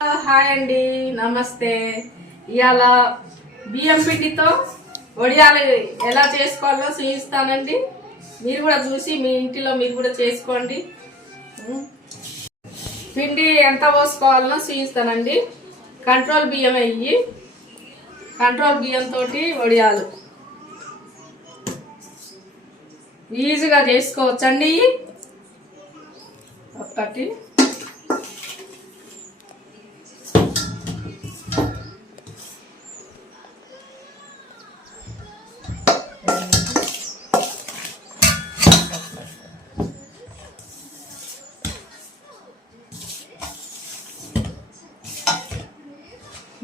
Hi అండి, నమస్తే. ఇవాళ బియ్యం పిండితో వడియాలు ఎలా చేసుకోవాలో చూపిస్తానండి. మీరు కూడా చూసి మీ ఇంటిలో మీరు కూడా చేసుకోండి. పిండి ఎంత పోసుకోవాలో చూపిస్తానండి. కంట్రోల్ బియ్యం అయ్యి కంట్రోల్ బియ్యంతో వడియాలు ఈజీగా చేసుకోవచ్చండి. ఒకటి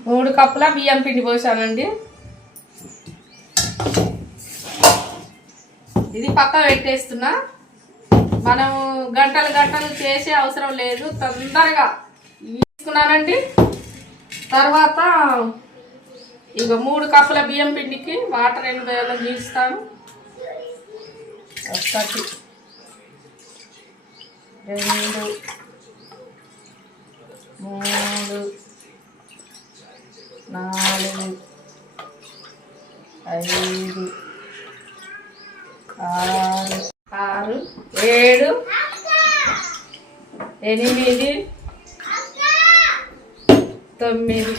మూడు కప్పుల బియ్యం పిండి పోసానండి. ఇది పక్క పెట్టేస్తున్నా. మనం గంటలు గంటలు చేసే అవసరం లేదు, తొందరగా తీసుకున్నానండి. తర్వాత ఇక 3 కప్పుల బియ్యం పిండికి వాటర్ ఎన్ని వేయాలో గీస్తాను. 1 2 3 4 5 6 7 8 9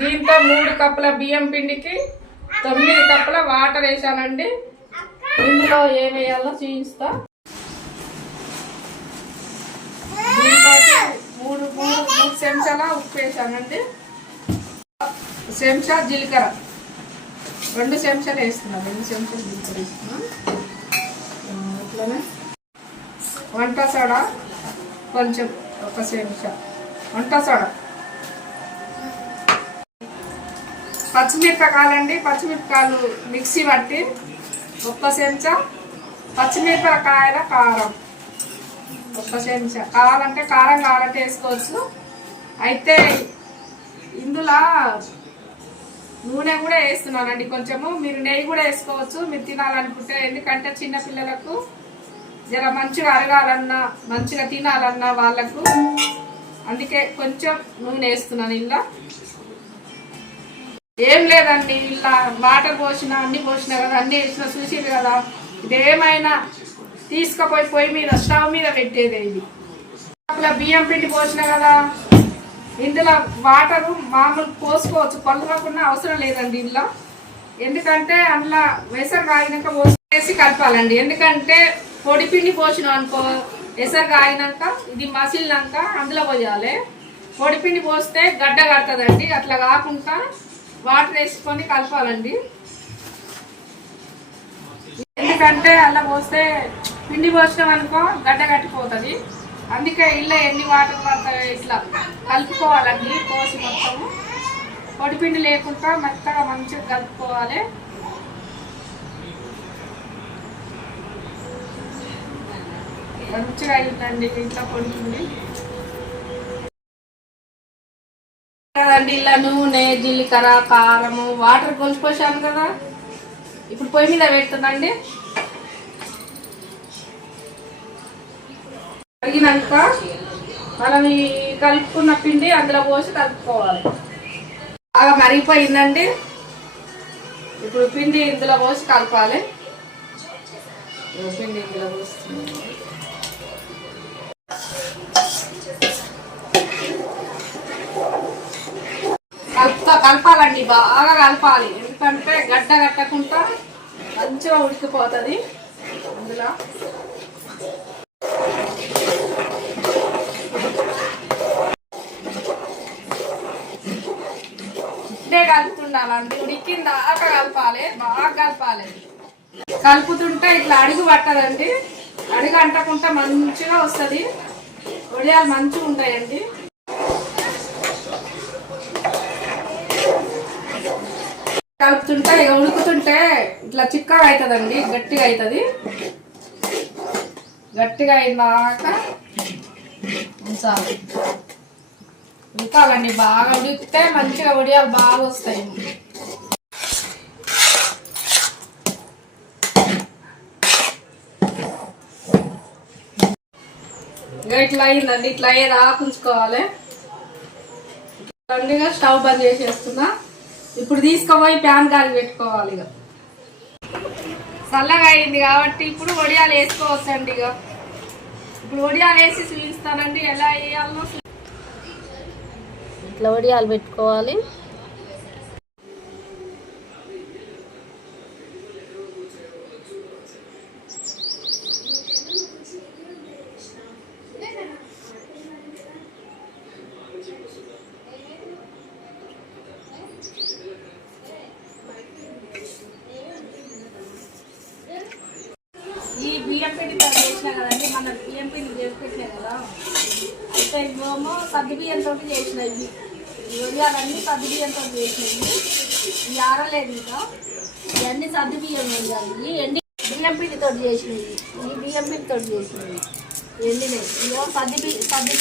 దీంతో 3 కప్పుల బియ్యం పిండికి 9 కప్పుల వాటర్ వేసానండి. ఇందులో ఏం వేయాలో చూపిస్తా. దీంతో 3 చెంచాల ఉప్పు వేసానండి. చెంచా జీలకర్ర, 2 చెంచాలు వేస్తున్నాం. 2 చెంచాలు జీలకర్ర వేస్తున్నాం. అట్లనే వంట సోడా కొంచెం 1 చెంచా వంట సోడా. పచ్చిమిరపకాయలండి, పచ్చిమిరపకాయలు మిక్సీ పట్టి 1 చెంచా. పచ్చిమిరపకాయల కారం 1 చెంచా. కావాలంటే వేసుకోవచ్చు. అయితే ఇందులో నూనె కూడా వేస్తున్నానండి కొంచెము. మీరు నెయ్యి కూడా వేసుకోవచ్చు మీరు తినాలనుకుంటే. ఎందుకంటే చిన్నపిల్లలకు జర మంచిగా అరగాలన్నా మంచిగా తినాలన్నా వాళ్ళకు, అందుకే కొంచెం నూనె వేస్తున్నాను. ఇలా ఏం లేదండి, ఇలా వాటర్ పోసినా అన్ని పోసినా కదా, అన్ని వేసినా చూసిరు కదా. ఇదేమైనా తీసుకుపోయి పొయ్యి మీద స్టవ్ మీద పెట్టేదే. ఇది బియ్యం పిండి పోసినా కదా, ఇందులో వాటరు మామూలు పోసుకోవచ్చు, కొలవకుండా అవసరం లేదండి ఇందులో. ఎందుకంటే అందులో వెసరు కాగినాక పోసి కలపాలండి. ఎందుకంటే పొడి పిండి పోసినాం అనుకో, వెసరు కాగినాక ఇది మసిలినాక అందులో పోయాలి. పొడి పిండి పోస్తే గడ్డ కడుతుందండి. అట్లా కాకుండా వాటర్ వేసుకొని కలపాలండి. ఎందుకంటే అలా పోస్తే పిండి పోసినాం అనుకో గడ్డ కట్టిపోతుంది. అందుకే ఇల్లు ఎన్ని వాటర్ పడతాయి ఇట్లా కలుపుకోవాలండి. పోసి మొత్తము పొడిపిండి లేకుండా మెత్తగా మంచిగా కలుపుకోవాలి. మంచిగా అయిందండి ఇంట్లో పొడిపిండి కదండి. ఇలా నూనె, జీలకర్ర, కారము, వాటర్ కొలిసిపోసాము కదా. ఇప్పుడు పొయ్యి మీద పెడుతుందండి. తగినాక మనం ఈ కలుపుకున్న పిండి అందులో పోసి కలుపుకోవాలి. బాగా మరిగిపోయిందండి. ఇప్పుడు పిండి ఇందులో పోసి కలపాలి. పిండి ఇందులో పోస్తుంది. కలపాలండి, బాగా కలపాలి. ఎందుకంటే గడ్డ కట్టకుండా మంచిగా ఉడికిపోతుంది. అందులో కలుపుతుండాలండి. ఉడికిందాకా కలపాలి, బాగా కలపాలి. కలుపుతుంటే ఇట్లా అడుగు పట్టదండి. అడుగు అంటకుండా మంచిగా వస్తుంది. వడియాలు మంచిగా ఉంటాయండి. కలుపుతుంటే ఇక ఉడుకుతుంటే ఇట్లా చిక్కగా అవుతుందండి, గట్టిగా అవుతుంది. గట్టిగా అయినాక ఉంచాలి. ఉడకాలండి, బాగా ఉడికితే మంచిగా వడియాలు బాగా వస్తాయి. ఇట్లా అయిందండి. ఇట్లా అయ్యేదాకా ఉంచుకోవాలి. పండుగ స్టవ్ బంద్ చేసేస్తున్నా. ఇప్పుడు తీసుకుపోయి ప్యాన్ గాలి పెట్టుకోవాలి. ఇక చల్లగా అయింది కాబట్టి ఇప్పుడు వడియాలు వేసుకోవచ్చండి. ఇక ఇప్పుడు వడియాలు వేసి చూపిస్తానండి ఎలా వేయాలో. ఇట్లా వడియాలు పెట్టుకోవాలి. ఈ బియ్యం పిండితో చేసినా కదండి, మన బియ్యం పిండి చేసి పెట్టినా కదా, అయితే ఇవేమో సద్దు బియ్యంతో చేసినవి. ఈ వడియాలన్నీ సద్దు బియ్యంతో చేసినవి. ఈ ఆరలేదు ఇంకా, ఇవన్నీ సద్దు బియ్యం వేయాలి. ఎండి బియ్యం పిండితో చేసినవి, ఈ బియ్యం పిండితో చేసినవి ఎండినవి. ఇవో సద్దు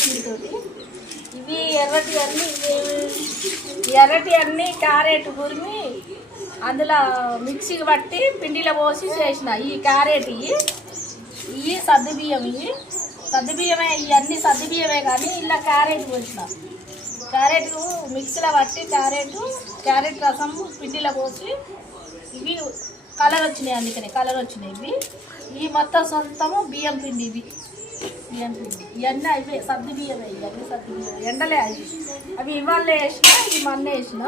పిండితోటి. ఇవి ఎర్రటి అన్నీ క్యారెట్ గురిమి అందులో మిక్సీకి పట్టి పిండిలో పోసి చేసిన. ఈ క్యారెట్ ఇవి సద్దు బియ్యం, సద్దుబియ్యమే. ఇవన్నీ సద్దుబియ్యమే కానీ ఇలా క్యారెట్ పోసిన. క్యారెట్ మిక్సీలో పట్టి క్యారెట్ రసం పిండిలో పోసి ఇవి కలర్ వచ్చినాయి, అందుకనే కలర్ వచ్చినాయి. ఇవి మొత్తం సొంతము బియ్యం పిండి. బియ్యం పిండి ఇవన్నీ అవి సద్దు బియ్యమే. ఇవన్నీ సద్దు బియ్యం ఎండలే అవి ఇవాళ వేసిన, ఇవి మొన్న వేసిన.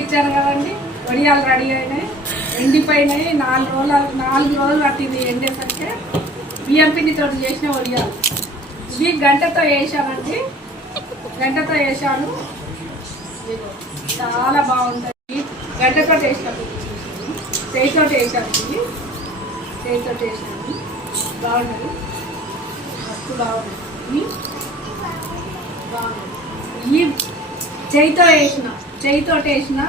ఇచ్చాను కదండి, వడియాలు రెడీ అయినాయి, ఎండిపోయినాయి. 4 రోజులు పట్టింది ఎండేసరికి. బియ్యం పిండితో చేసిన వడియాలు ఇవి గంటతో వేసానండి. గంటతో వేసాను, చాలా బాగుంటాయి. గంటతో వేసాను, చేతితో వేసాను. ఇవి చేతితో వేసాను, బాగున్నది, మస్తు బాగున్నాయి. ఇవి బాగున్నాయి. ఇవి చేయితో వేసిన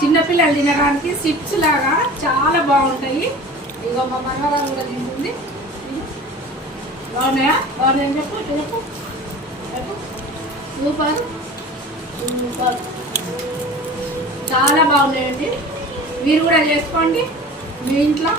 చిన్నపిల్లలు తినడానికి చిప్స్ లాగా చాలా బాగుంటాయి. ఇగో మా మనవరాలు కూడా తింటుంది. బాగున్నాయా? బాగున్నాయని చెప్పు, చెప్పు చెప్పు. సూపర్ సూపర్, చాలా బాగున్నాయండి. మీరు కూడా చేసుకోండి మీ ఇంట్లో.